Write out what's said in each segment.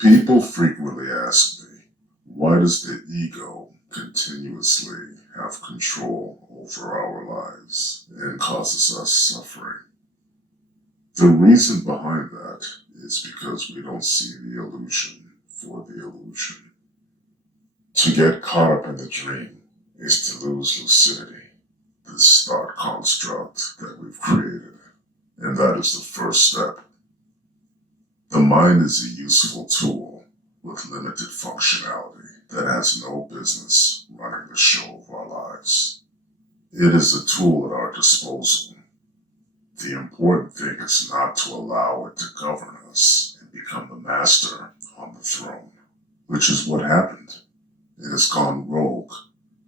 People frequently ask me, why does the ego continuously have control over our lives and causes us suffering? The reason behind that is because we don't see the illusion for the illusion. To get caught up in the dream is to lose lucidity, this thought construct that we've created, and that is the first step. The mind is a useful tool with limited functionality that has no business running the show of our lives. It is a tool at our disposal. The important thing is not to allow it to govern us and become the master on the throne, which is what happened. It has gone rogue.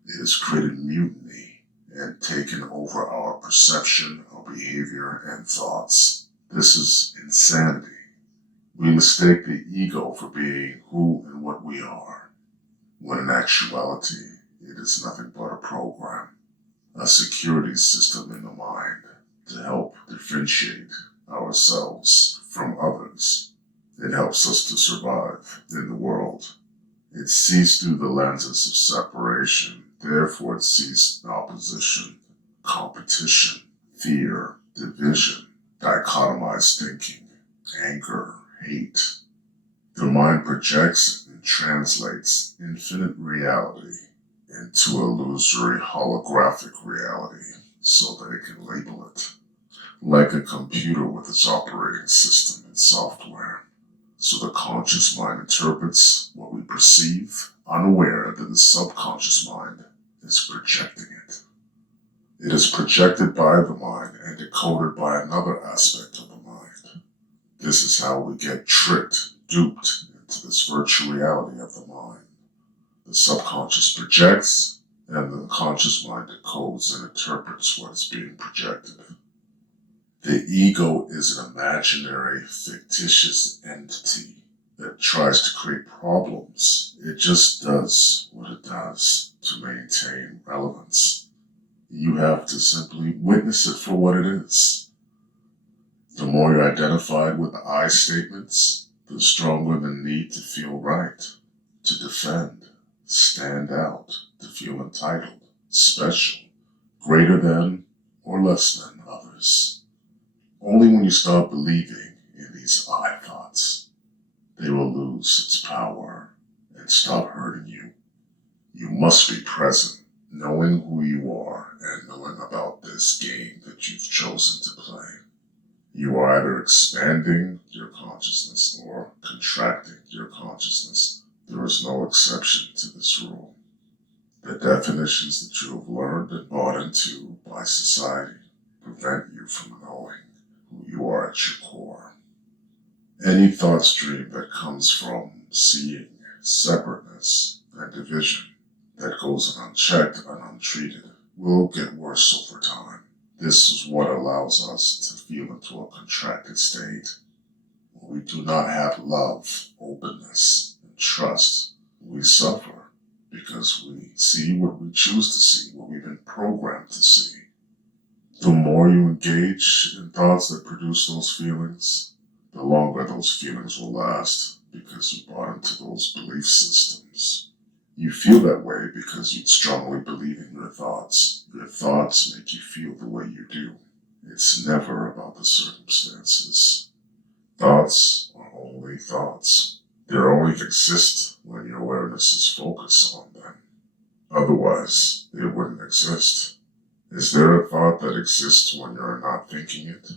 It has created mutiny and taken over our perception, our behavior, and thoughts. This is insanity. We mistake the ego for being who and what we are, when in actuality, it is nothing but a program, a security system in the mind to help differentiate ourselves from others. It helps us to survive in the world. It sees through the lenses of separation, therefore it sees opposition, competition, fear, division, dichotomized thinking, anger, hate. The mind projects and translates infinite reality into illusory holographic reality so that it can label it, like a computer with its operating system and software. So the conscious mind interprets what we perceive, unaware that the subconscious mind is projecting it. It is projected by the mind and decoded by another aspect of the mind. This is how we get tricked, duped into this virtual reality of the mind. The subconscious projects, and the conscious mind decodes and interprets what is being projected. The ego is an imaginary, fictitious entity that tries to create problems. It just does what it does to maintain relevance. You have to simply witness it for what it is. The more you're identified with the I statements, the stronger the need to feel right, to defend, stand out, to feel entitled, special, greater than or less than others. Only when you start believing in these I thoughts, they will lose its power and stop hurting you. You must be present, knowing who you are and knowing about this game that you've chosen to play. You are either expanding your consciousness or contracting your consciousness. There is no exception to this rule. The definitions that you have learned and bought into by society prevent you from knowing who you are at your core. Any thought stream that comes from seeing separateness and division that goes unchecked and untreated will get worse over time. This is what allows us to feel into a contracted state. When we do not have love, openness, and trust, we suffer because we see what we choose to see, what we've been programmed to see. The more you engage in thoughts that produce those feelings, the longer those feelings will last because you bought into those belief systems. You feel that way because you strongly believe in your thoughts. Your thoughts make you feel the way you do. It's never about the circumstances. Thoughts are only thoughts. They only exist when your awareness is focused on them. Otherwise, they wouldn't exist. Is there a thought that exists when you're not thinking it?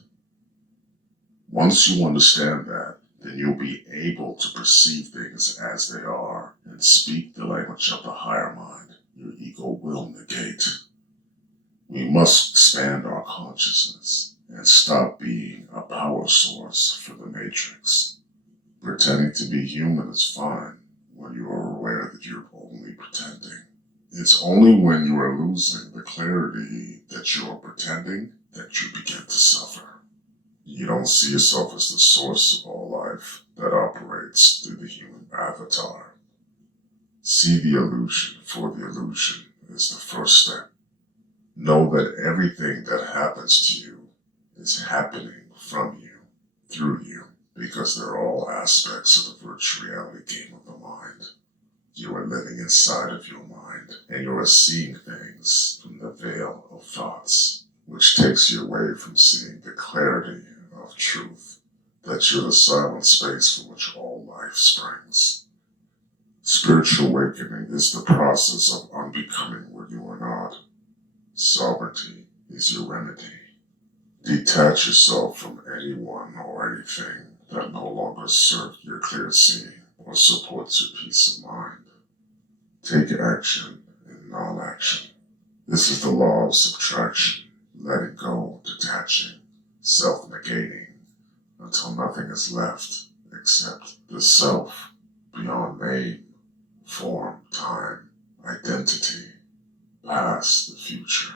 Once you understand that, then you'll be able to perceive things as they are and speak the language of the higher mind. Your ego will negate. We must expand our consciousness and stop being a power source for the matrix. Pretending to be human is fine when you are aware that you're only pretending. It's only when you are losing the clarity that you are pretending that you begin to suffer. You don't see yourself as the source of all life that operates through the human avatar. See the illusion for the illusion is the first step. Know that everything that happens to you is happening from you, through you. because they're all aspects of the virtual reality game of the mind. You are living inside of your mind, and you are seeing things from the veil of thoughts, which takes you away from seeing the clarity of truth, that you're the silent space from which all life springs. Spiritual awakening is the process of unbecoming what you are not. Sovereignty is your remedy. Detach yourself from anyone or anything that no longer serves your clear seeing or supports your peace of mind. Take action in non-action. This is the law of subtraction, letting go, detaching, self-negating, until nothing is left except the self, beyond name, form, time, identity, past, the future,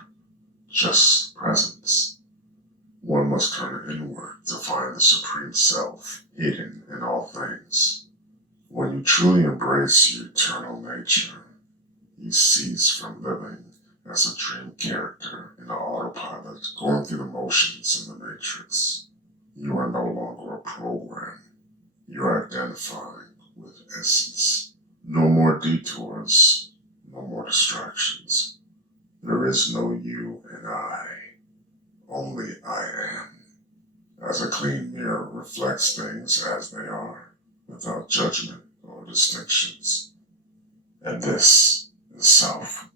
just presence. One must turn inward to find the supreme self, hidden in all things. When you truly embrace your eternal nature, you cease from living as a dream character in an autopilot going through the motions in the matrix. You are no longer a program. You are identifying with essence. No more detours, no more distractions. There is no you and I, only I am. As a clean mirror reflects things as they are, without judgment or distinctions. And this is self.